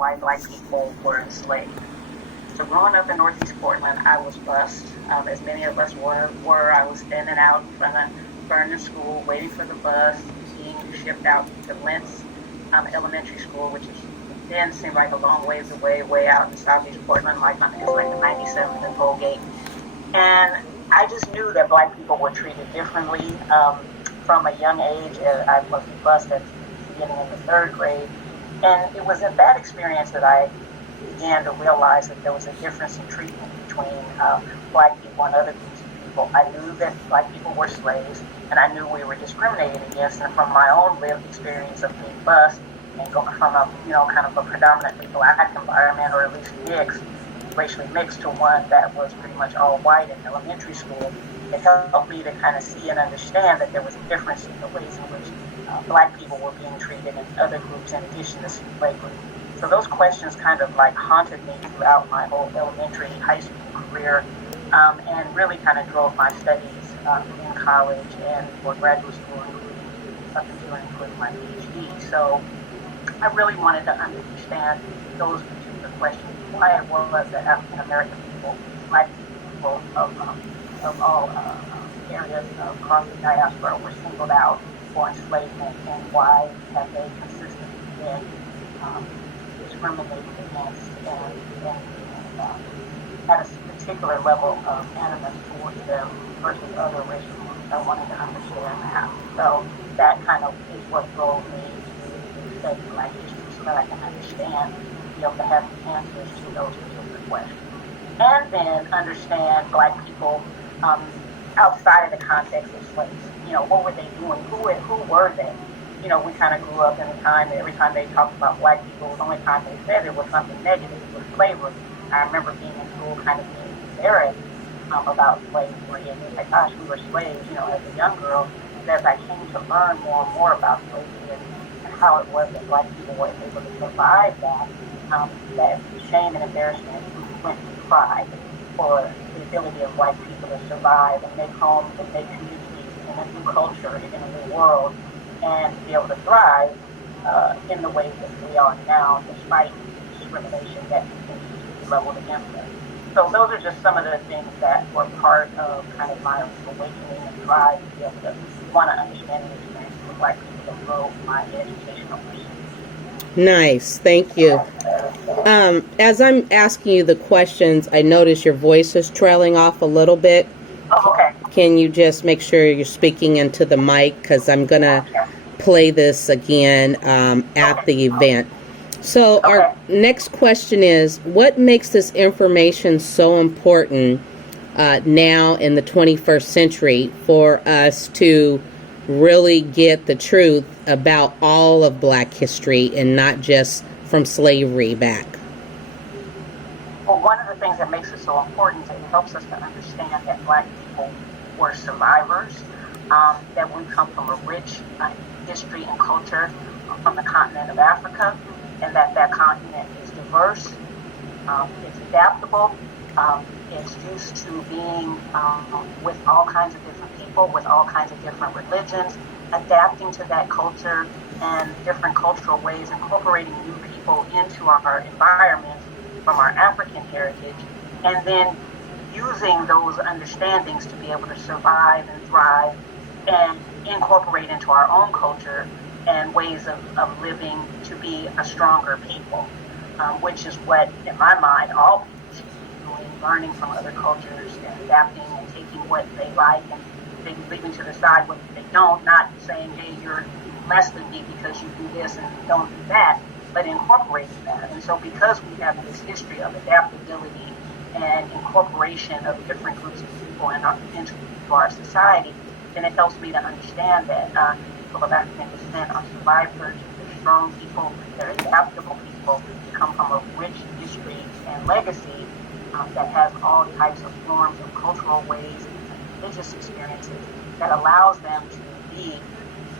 why Black people were enslaved. So growing up in Northeast Portland, I was bused, as many of us were. I was standing out in front of Vernon School, waiting for the bus, being shipped out to Lentz Elementary School, which is then seemed like a long ways away, way out in Southeast Portland, like on the 97th and Colgate. And I just knew that Black people were treated differently from a young age. I was bused at the beginning of the third grade. And it was in that experience that I began to realize that there was a difference in treatment between Black people and other groups of people. I knew that Black people were slaves, and I knew we were discriminated against. And from my own lived experience of being bused and going from a, kind of a predominantly Black environment, or at least racially mixed, to one that was pretty much all white in elementary school, it helped me to kind of see and understand that there was a difference in the ways in which Black people were being treated in other groups in addition to slavery. So those questions kind of like haunted me throughout my whole elementary, high school career, and really kind of drove my studies in college and for graduate school, including my PhD. So I really wanted to understand those particular questions, why it was that African American people, Black people of all areas across the diaspora were singled out for enslavement, and why have they consistently been discriminated against and had a particular level of animus towards them versus other racial groups. I wanted to understand that. So that kind of is what drove me to study Black history, so that I can understand, be able to have answers to those particular questions. And then understand Black people outside of the context of slaves. What were they doing? Who were they? We kind of grew up in a time that every time they talked about Black people, the only time they said it was something negative, it was slavery. I remember being in school kind of being embarrassed about slavery, and it's like, gosh, we were slaves, as a young girl. And as I came to learn more and more about slavery and how it was that Black people were able to survive that, that shame and embarrassment went to pride for the ability of Black people to survive and make homes and make communities in a new culture, in a new world, and be able to thrive in the ways that we are now, despite discrimination that continues to be leveled against us. So those are just some of the things that were part of kind of my awakening and drive to be able to want to understand the experience of Black people that drove my educational pursuit. Nice, thank you. As I'm asking you the questions, I notice your voice is trailing off a little bit. Oh, okay. Can you just make sure you're speaking into the mic, because I'm going to play this again at the event. So our next question is, what makes this information so important now in the 21st century for us to really get the truth about all of Black history and not just from slavery back? Well, one of the things that makes it so important is it helps us to understand that Black people were survivors, that we come from a rich history and culture from the continent of Africa, and that continent is diverse, it's adaptable, it's used to being with all kinds of different people, with all kinds of different religions, adapting to that culture and different cultural ways, incorporating new people into our environment from our African heritage, and then using those understandings to be able to survive and thrive and incorporate into our own culture and ways of living to be a stronger people, which is what, in my mind, all people should be doing, learning from other cultures and adapting and taking what they like and leaving to the side what they don't, not saying, hey, you're less than me because you do this and don't do that, but incorporating that. And so because we have this history of adaptability and incorporation of different groups of people into our society, then it helps me to understand that people of African descent are survivors, they're strong people, they're adaptable people, come from a rich history and legacy that has all types of forms of cultural ways and religious experiences that allows them to be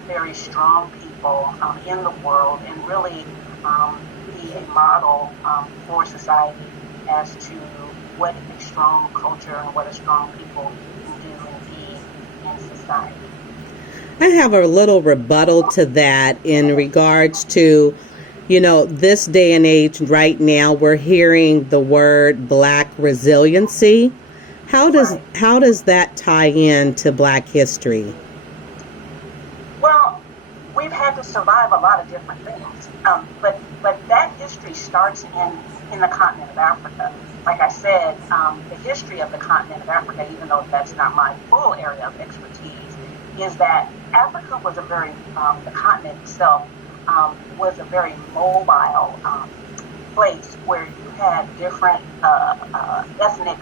very strong people in the world and really be a model for society as to what a strong culture and what a strong people can do and be in society. I have a little rebuttal to that in regards to this day and age right now, we're hearing the word Black resiliency. How does that tie in to Black history? Well, we've had to survive a lot of different things, but that history starts in the continent of Africa. Like I said, the history of the continent of Africa, even though that's not my full area of expertise, is that Africa was the continent itself was a very mobile place where you had different ethnic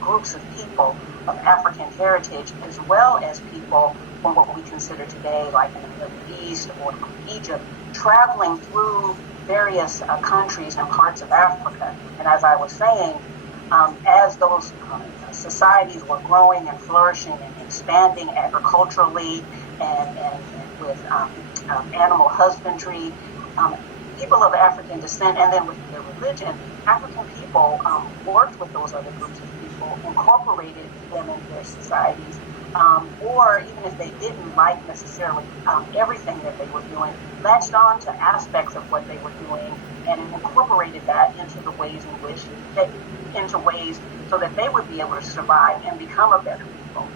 groups of people of African heritage, as well as people from what we consider today, like in the Middle East or from Egypt, traveling through various countries and parts of Africa. And as I was saying, as those societies were growing and flourishing and expanding agriculturally and with animal husbandry, people of African descent, and then with their religion, African people worked with those other groups of people, incorporated them into their societies, or even if they didn't like necessarily everything that they were doing, latched on to aspects of what they were doing and incorporated that into the ways so that they would be able to survive and become a better people.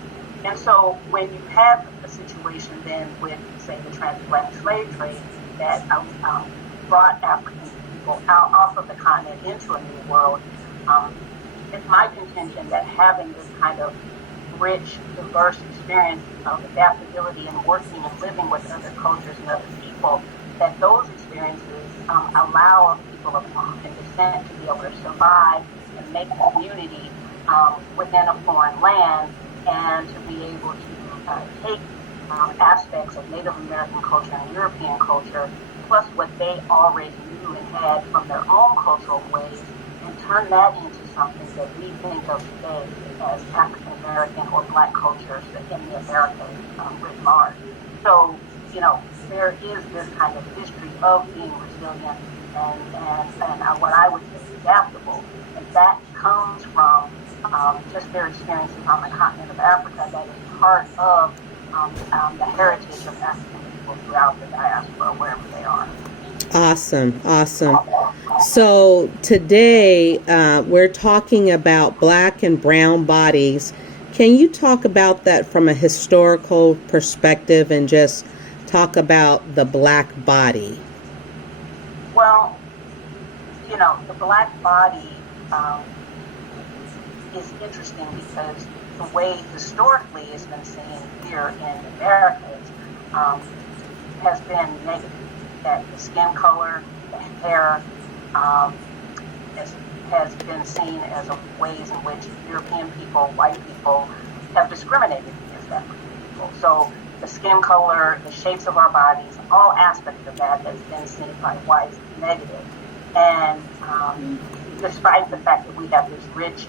And so when you have a situation then with, say, the transatlantic slave trade that brought African people out off of the continent into a new world, it's my contention that having this kind of rich, diverse experience of adaptability and working and living with other cultures and other people, that those experiences allow people of African descent to be able to survive and make a community within a foreign land, and to be able to take aspects of Native American culture and European culture, plus what they already knew and had from their own cultural ways, and turn that into something that we think of today as African American or Black cultures in the Americas writ large. So, there is this kind of history of being resilient and what I would say adaptable, and that comes from just their experiences on the continent of Africa that is part of the heritage of African people throughout the diaspora, wherever they are. Awesome. So today we're talking about Black and brown bodies. Can you talk about that from a historical perspective and just talk about the Black body? Well, the Black body is interesting because the way historically it's been seen here in the Americas has been negative. That the skin color, the hair, has been seen as ways in which European people, white people, have discriminated against African people. So the skin color, the shapes of our bodies, all aspects of that has been seen by whites as negative. And despite the fact that we have this rich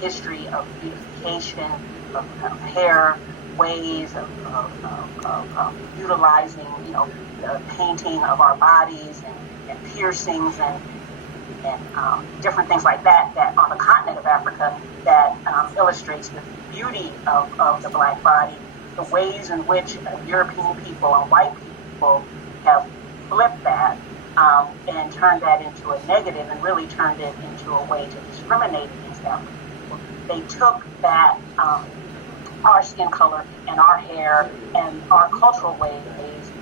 history of beautification, of hair, ways of utilizing, the painting of our bodies and piercings and different things like that on the continent of Africa that illustrates the beauty of the Black body, the ways in which European people and white people have flipped that and turned that into a negative and really turned it into a way to discriminate against African people. They took that our skin color and our hair and our cultural ways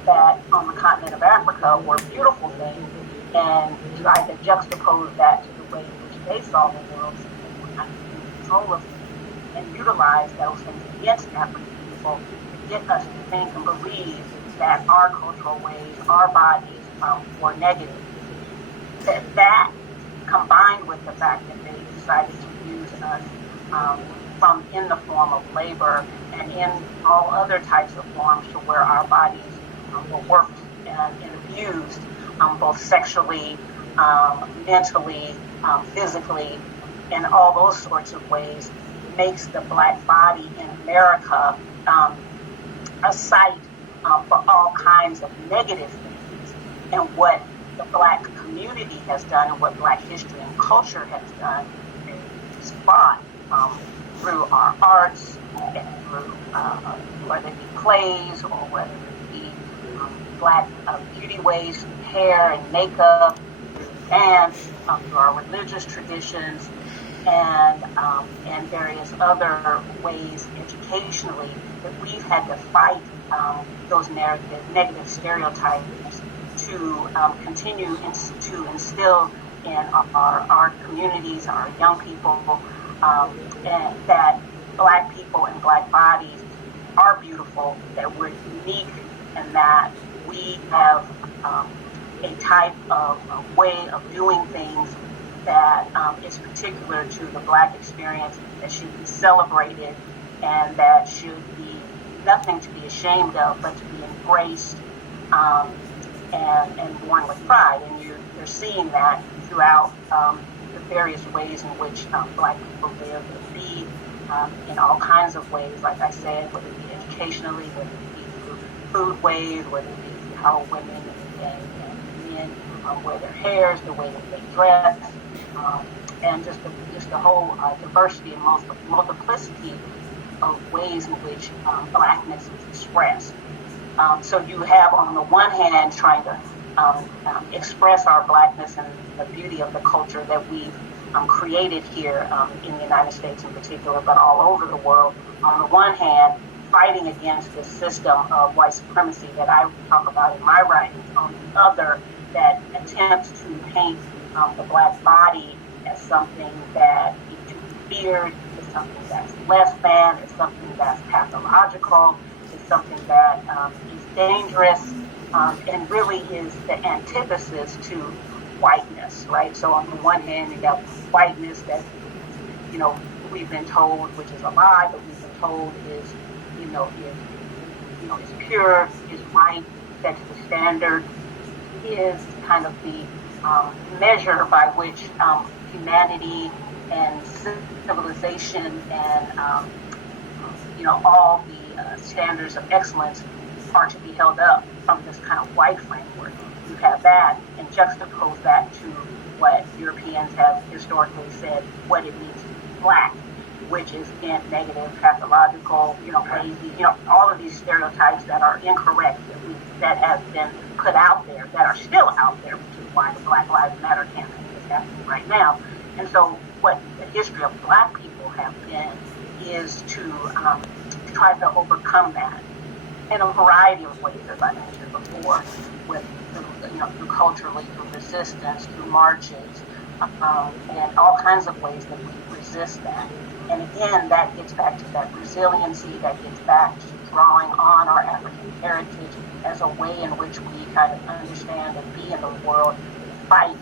that on the continent of Africa were beautiful things, and tried to juxtapose that to the way in which they saw the world, and were kind of in control of things, and utilize those things against African people to get us to think and believe that our cultural ways, our bodies were negative. That combined with the fact that they decided to use us from in the form of labor and in all other types of forms to where our bodies were worked and abused, both sexually, mentally, physically, in all those sorts of ways, makes the Black body in America a site for all kinds of negative things. And what the Black community has done and what Black history and culture has done is fought through our arts and through whether it be plays or whether it be Black beauty ways, hair and makeup, dance, through our religious traditions, and various other ways educationally that we've had to fight those negative stereotypes to continue to instill in our communities, our young people, and that Black people and Black bodies are beautiful, that we're unique, and that we have a type of a way of doing things that is particular to the Black experience, that should be celebrated, and that should be nothing to be ashamed of, but to be embraced and worn with pride. And you're seeing that throughout the various ways in which Black people live and be in all kinds of ways, like I said, whether it be educationally, whether it be through food ways, whether it be through how women and men wear their hairs, the way that they dress, and just the whole diversity and multiplicity of ways in which Blackness is expressed. So you have, on the one hand, trying to express our Blackness and the beauty of the culture that we've created here in the United States in particular, but all over the world. On the one hand, fighting against the system of white supremacy that I talk about in my writings. On the other, that attempts to paint the Black body as something that is to be feared, is something that's less than, is something that's pathological, is something that is dangerous, and really is the antithesis to whiteness, right? So on the one hand, you have whiteness that, we've been told, which is a lie, but we've been told is pure, is right, that's the standard, is kind of the measure by which humanity and civilization and all the standards of excellence are to be held up from this kind of white framework. You have that, and juxtapose that to what Europeans have historically said what it means to be Black, which is, again, negative, pathological, lazy, all of these stereotypes that are incorrect, that have been put out there, that are still out there, which is why the Black Lives Matter campaign is happening right now. And so what the history of Black people have been is to try to overcome that in a variety of ways, as I mentioned before, through culturally, through resistance, through marches, and all kinds of ways that we resist that. And again, that gets back to that resiliency, that gets back to drawing on our African heritage as a way in which we kind of understand and be in the world, fight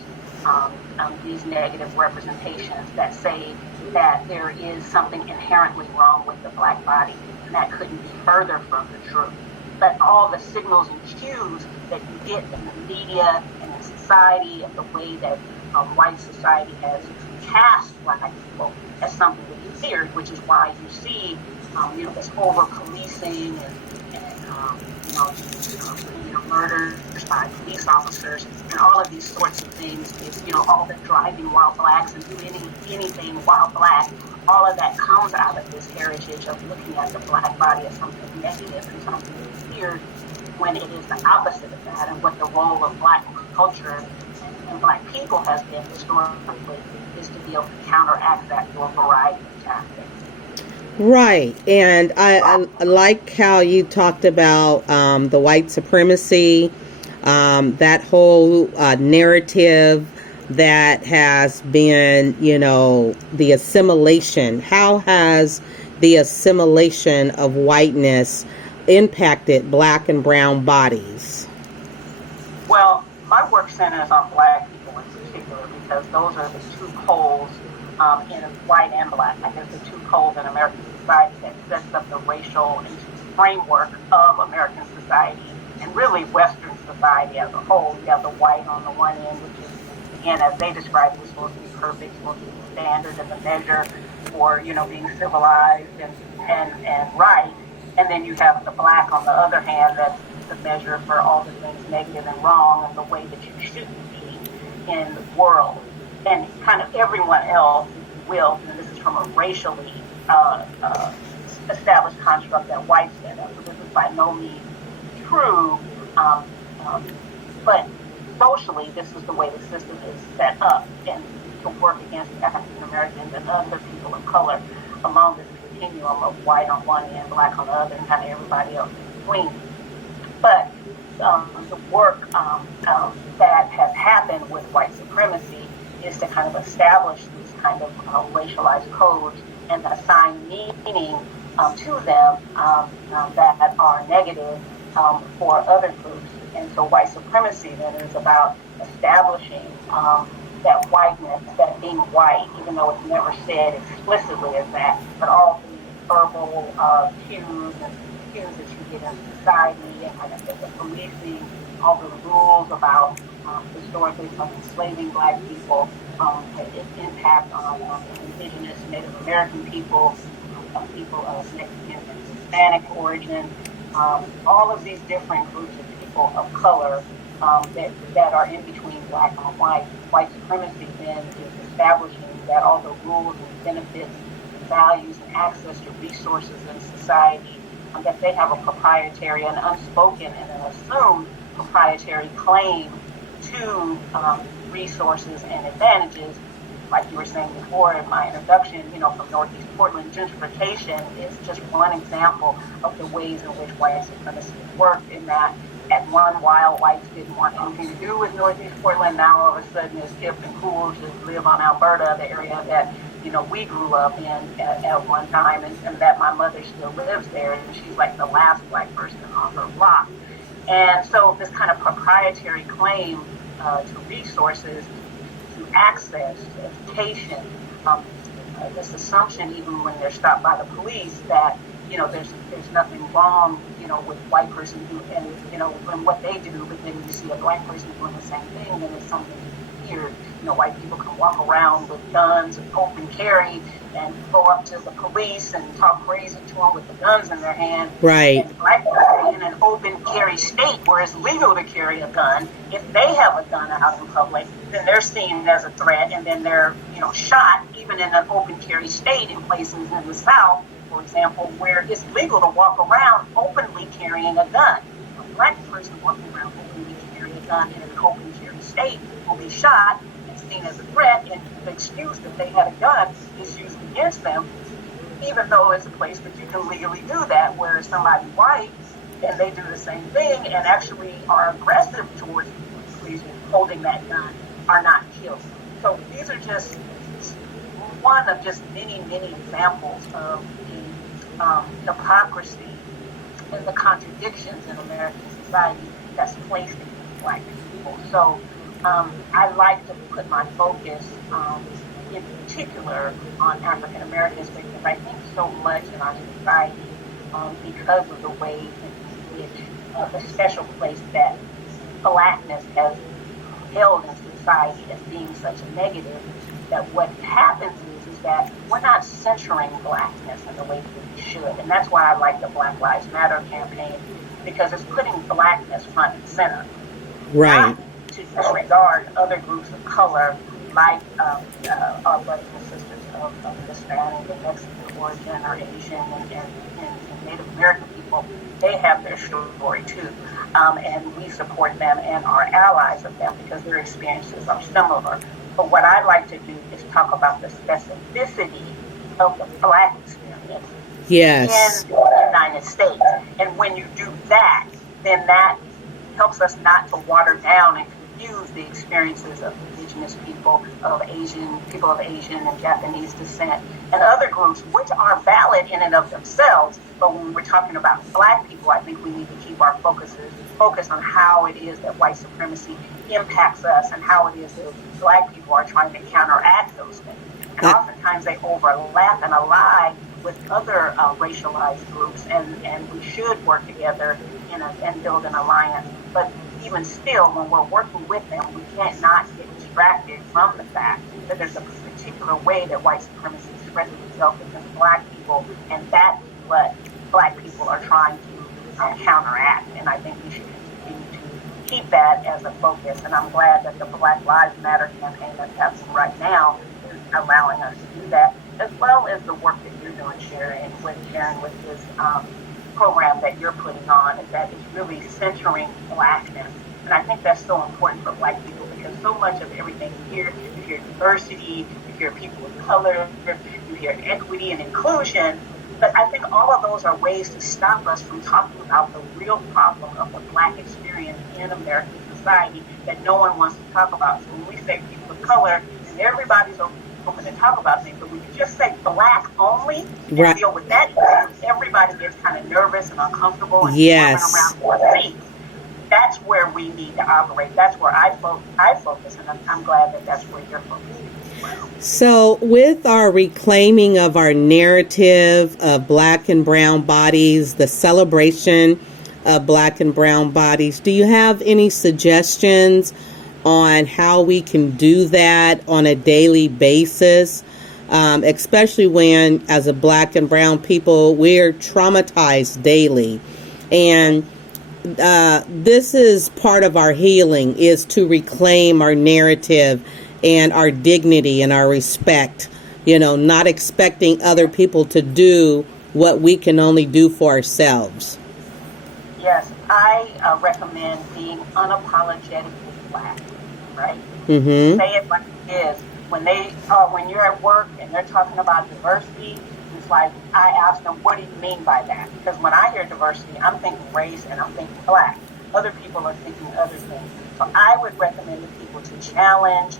these negative representations that say that there is something inherently wrong with the Black body, and that couldn't be further from the truth. But all the signals and cues that you get in the media and in society, and the way that white society has cast Black people as something to be feared, which is why you see, this over-policing and murders by police officers, and all of these sorts of things. Is all the driving while Blacks and doing anything while Black. All of that comes out of this heritage of looking at the Black body as something negative and something feared, when it is the opposite of that. And what the role of Black culture and Black people has been historically is to be able to counteract that through a variety of tactics. Right, and I like how you talked about the white supremacy, that whole narrative that has been, the assimilation. How has the assimilation of whiteness impacted Black and brown bodies? Well, my work centers on Black people in particular, because those are the two poles in white and Black. There's the two poles in American society that sets up the racial framework of American society, and really Western society as a whole. You have the white on the one end, which is, again, as they describe it, was supposed to be perfect, supposed to be the standard and the measure for, being civilized and right. And then you have the Black on the other hand, that's the measure for all the things negative and wrong, and the way that you shouldn't be in the world. And kind of everyone else, if you will, and this is from a racially established construct that whites set up, so this is by no means true, But socially, this is the way the system is set up, and to work against African Americans and other people of color along this continuum of white on one end, black on the other, and kind of everybody else in between. But the work that has happened with white supremacy is to kind of establish these kind of racialized codes and assign meaning to them that are negative for other groups. And so white supremacy then is about establishing that whiteness, that being white, even though it's never said explicitly as that, but all the verbal cues and cues that you get in society and kind of the policing, all the rules about historically from enslaving black people, its impact on indigenous Native American people, people of Mexican and Hispanic origin, all of these different groups of people of color that are in between black and white. White supremacy then is establishing that all the rules and benefits and values and access to resources in society, that they have a proprietary and unspoken and an assumed proprietary claim to resources and advantages. Like you were saying before in my introduction, from Northeast Portland, gentrification is just one example of the ways in which white supremacy worked, in that at one while whites didn't want anything to do with Northeast Portland. Now all of a sudden it's hip and cool to live on Alberta, the area that we grew up in at one time, and that my mother still lives there, and she's like the last black person on her block. And so this kind of proprietary claim to resources, to access, to education, this assumption even when they're stopped by the police that there's nothing wrong with white person who and what they do, but then you see a black person doing the same thing, then it's something weird. White people can walk around with guns and open carry and go up to the police and talk crazy to them with the guns in their hand. Right. And black people in an open carry state where it's legal to carry a gun, if they have a gun out in public, then they're seen as a threat, and then they're shot even in an open carry state in places in the South, for example, where it's legal to walk around openly carrying a gun. A black person walking around openly carrying a gun in an open carry state will be shot and seen as a threat, and the excuse that they had a gun is used against them, even though it's a place that you can legally do that, where somebody white and they do the same thing and actually are aggressive towards police holding that gun are not killed. So these are just one of just many, many examples of the hypocrisy and the contradictions in American society that's placed in black people. So I like to put my focus in particular on African Americans because I think so much in our society, because of the way in which the special place that blackness has held in society as being such a negative, that what happens is that we're not censoring blackness in the way that we should. And that's why I like the Black Lives Matter campaign, because it's putting blackness front and center. Right. Not to disregard other groups of color like our brothers and sisters of Hispanic and Mexican origin or Asian and Native American people. They have their story too. And we support them and are allies of them because their experiences are similar. But what I'd like to do is talk about the specificity of the black experience in the United States. And when you do that, then that helps us not to water down and confuse the experiences of indigenous people of Asian and Japanese descent and other groups, which are valid in and of themselves. But when we're talking about black people, I think we need to keep our focus on how it is that white supremacy impacts us and how it is that black people are trying to counteract those things. And oftentimes they overlap and ally with other racialized groups, and we should work together and build an alliance. But even still, when we're working with them, we can't not get distracted from the fact that there's a particular way that white supremacy expresses itself against black people, and that's what black people are trying to counteract. And I think we should continue to keep that as a focus. And I'm glad that the Black Lives Matter campaign that's happening right now is allowing us to do that, as well as the work that you're doing, Sharon, with this program that you're putting on, that is really centering blackness And I think that's so important for Black people because so much of everything you hear diversity, you hear people of color, you hear equity and inclusion. But I think all of those are ways to stop us from talking about the real problem of the Black experience in American society that no one wants to talk about. So when we say people of color, and everybody's open to talk about things, but when you just say Black only and Right. deal with that issue, everybody gets kind of nervous and uncomfortable and Yes. around their feet. That's where we need to operate. That's where I focus, and I'm glad that that's where you're focusing as well. So, with our reclaiming of our narrative of Black and brown bodies, the celebration of Black and brown bodies, do you have any suggestions on how we can do that on a daily basis? Especially when, as a Black and brown people, we're traumatized daily. And this is part of our healing, is to reclaim our narrative and our dignity and our respect, not expecting other people to do what we can only do for ourselves. Yes, I recommend being unapologetically Black, right? Mm-hmm. Say it like it is. When you're at work and they're talking about diversity, it's like I ask them, what do you mean by that? Because when I hear diversity, I'm thinking race and I'm thinking Black. Other people are thinking other things. So I would recommend to people to challenge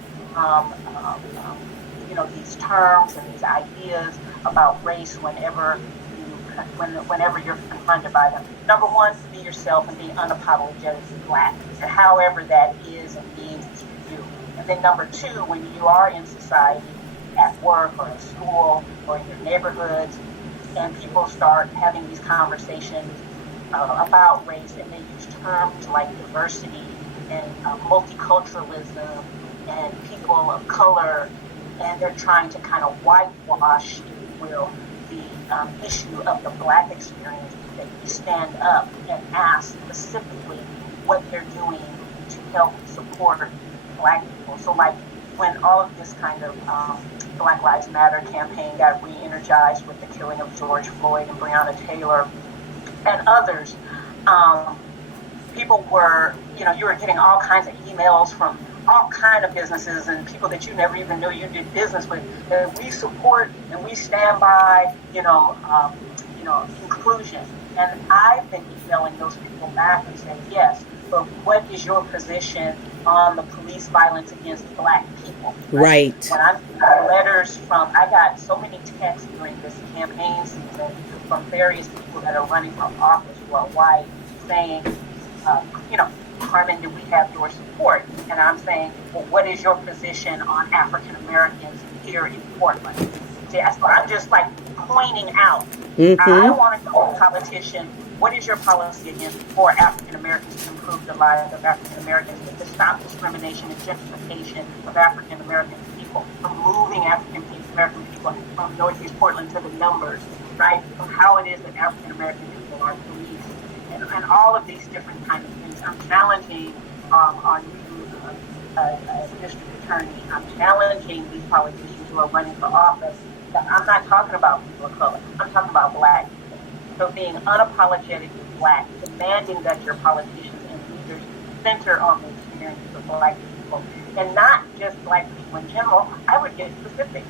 these terms and these ideas about race whenever you're confronted by them. Number one, be yourself and be unapologetically Black, and however that is and means to you. And then number two, when you are in society, at work or at school or in your neighborhoods, and people start having these conversations about race, and they use terms like diversity and multiculturalism and people of color, and they're trying to kind of whitewash, if you will, the issue of the Black experience, that you stand up and ask specifically what they're doing to help support Black people. So like when all of this kind of Black Lives Matter campaign got re-energized with the killing of George Floyd and Breonna Taylor and others, people were, you were getting all kinds of emails from all kind of businesses and people that you never even knew you did business with, that we support and we stand by, inclusion. And I've been emailing those people back and saying, yes, but what is your position on the police violence against Black people? Right. When I got so many texts during this campaign season from various people that are running for office who are white saying, Carmen, do we have your support? And I'm saying, well, what is your position on African Americans here in Portland? See, so I'm just like pointing out. Mm-hmm. I want to know, politician, what is your policy for African Americans to improve the lives of African Americans, to stop discrimination and gentrification of African American people, from moving African American people from Northeast Portland to the numbers, right? From how it is that African American people are policed, and all of these different kinds of things. I'm challenging our new district attorney. I'm challenging these politicians who are running for office. I'm not talking about people of color. I'm talking about Black people. So being unapologetically Black, demanding that your politicians and leaders center on the experiences of Black people, and not just Black people in general. I would get specific.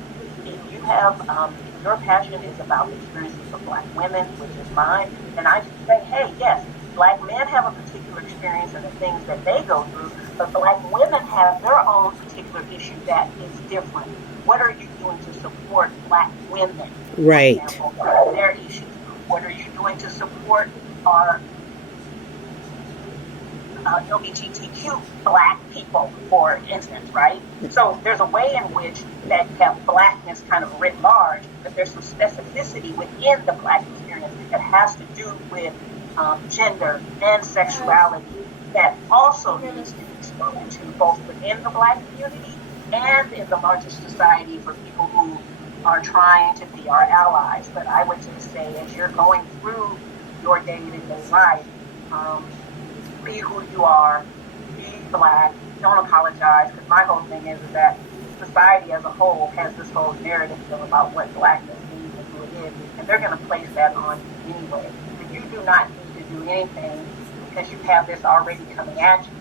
If you have your passion is about the experiences of Black women, which is mine, and I just say, hey, yes, Black men have a particular experience and the things that they go through, but Black women have their own particular issue that is different. What are you doing to support Black women? Right. For example, their issues. What are you doing to support our LGBTQ Black people, for instance, right? So there's a way in which that Blackness kind of writ large, but there's some specificity within the Black experience that has to do with gender and sexuality that also needs to be spoken to both within the Black community and in the larger society for people who are trying to be our allies. But I would just say, as you're going through your day-to-day life, be who you are, be Black, don't apologize, because my whole thing is that society as a whole has this whole narrative about what Blackness means and who it is, and they're going to place that on you anyway. But you do not need to do anything because you have this already coming at you.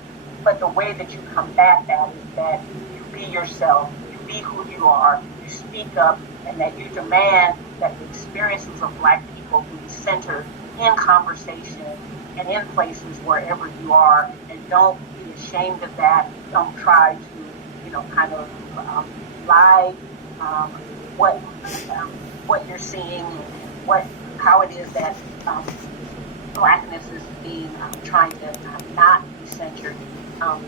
But the way that you combat that is that you be yourself, you be who you are, you speak up, and that you demand that the experiences of Black people be centered in conversation and in places wherever you are, and don't be ashamed of that. Don't try to, kind of lie what what you're seeing, how it is that Blackness is being trying to not be centered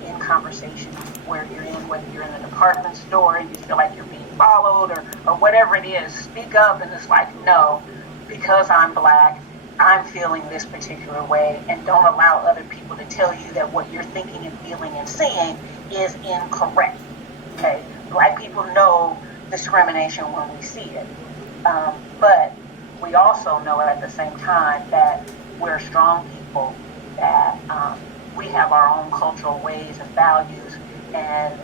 in conversations where you're in, whether you're in a department store and you feel like you're being followed or whatever it is. Speak up, and it's like, no, because I'm Black, I'm feeling this particular way, and don't allow other people to tell you that what you're thinking and feeling and seeing is incorrect. Okay, Black people know discrimination when we see it, but we also know at the same time that we're strong people, that we have our own cultural ways and values, and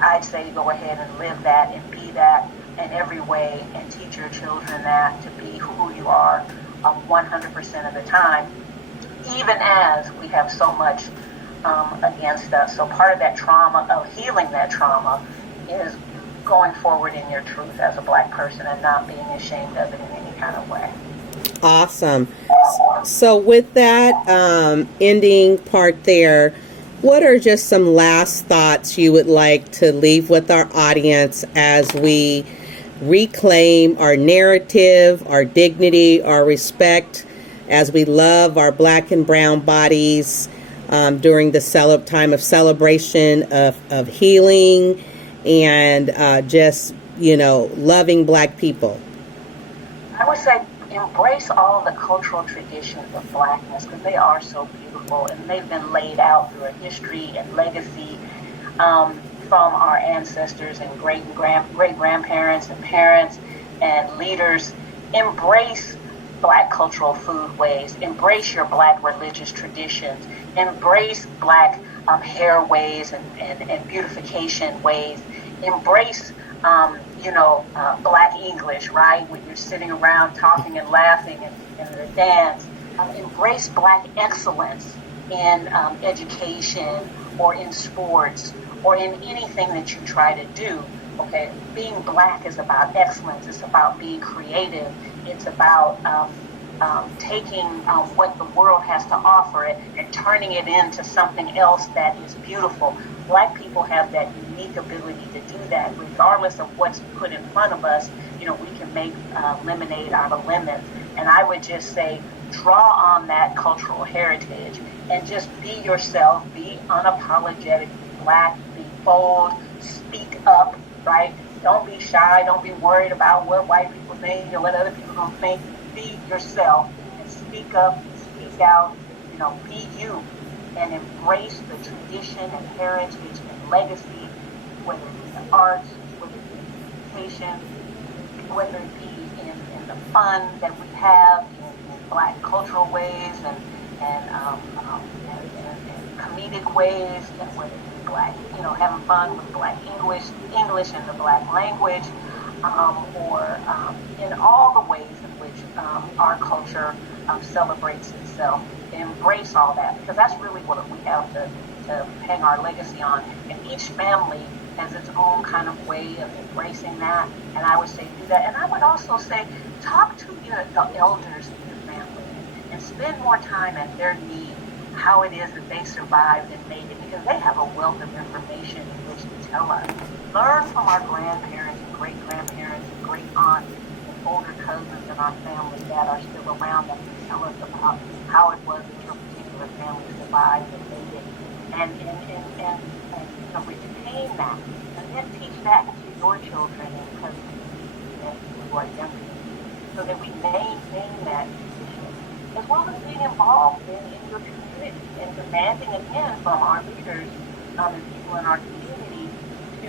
I'd say go ahead and live that and be that in every way, and teach your children that, to be who you are 100% of the time, even as we have so much against us. So part of that trauma, of healing that trauma, is going forward in your truth as a Black person and not being ashamed of it in any kind of way. Awesome. So with that ending part there, what are just some last thoughts you would like to leave with our audience as we reclaim our narrative, our dignity, our respect, as we love our Black and brown bodies during the time of celebration of healing and just, loving Black people? I would say embrace all the cultural traditions of Blackness, because they are so beautiful, and they've been laid out through a history and legacy from our ancestors and great-grandparents and parents and leaders. Embrace Black cultural food ways. Embrace your Black religious traditions. Embrace Black hair ways and beautification ways. Embrace Black English, right? When you're sitting around talking and laughing and the dance. Embrace Black excellence in education or in sports or in anything that you try to do. Okay, being Black is about excellence. It's about being creative. It's about taking what the world has to offer it and turning it into something else that is beautiful. Black people have that unique ability to do that, regardless of what's put in front of us. We can make lemonade out of lemons. And I would just say, draw on that cultural heritage and just be yourself, be unapologetic Black, be bold, speak up, right? Don't be shy, don't be worried about what white people think or what other people don't think. Be yourself and speak up, speak out, be you, and embrace the tradition and heritage and legacy, whether it be the arts, whether it be education, whether it be in the fun that we have in Black cultural ways and comedic ways, and whether it be Black, having fun with Black English and the Black language, or in all the ways in which our culture celebrates itself. Embrace all that, because that's really what we have to hang our legacy on. And each family has its own kind of way of embracing that, and I would say do that. And I would also say talk to the elders in your family and spend more time at their need, how it is that they survived and made it, because they have a wealth of information in which to tell us. Learn from our grandparents and great-grandparents and great-aunts and older cousins in our family that are still around that can tell us about how it was that your particular family survived and made it. And retain that. And then teach that to your children and cousins and who are younger than you, so that we maintain that tradition, as well as being involved in your community and demanding again from our leaders and people in our community to,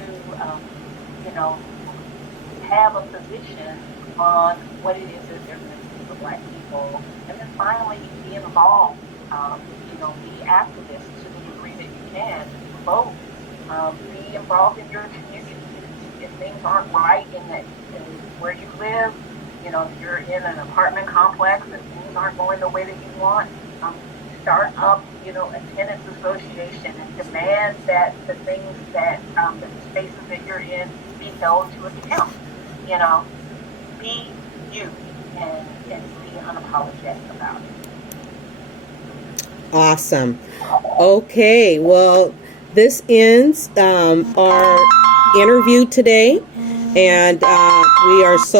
have a position on what it is that they're going to do for Black people. And then finally, be involved, be activists to the degree that you can. Vote, be involved in your community. If things aren't right in where you live, you're in an apartment complex and things aren't going the way that you want, start up a tenants association and demand that the things that, the spaces that you're in be held to account. Be you and be unapologetic about it. Awesome. Okay, well, this ends our interview today, and we are so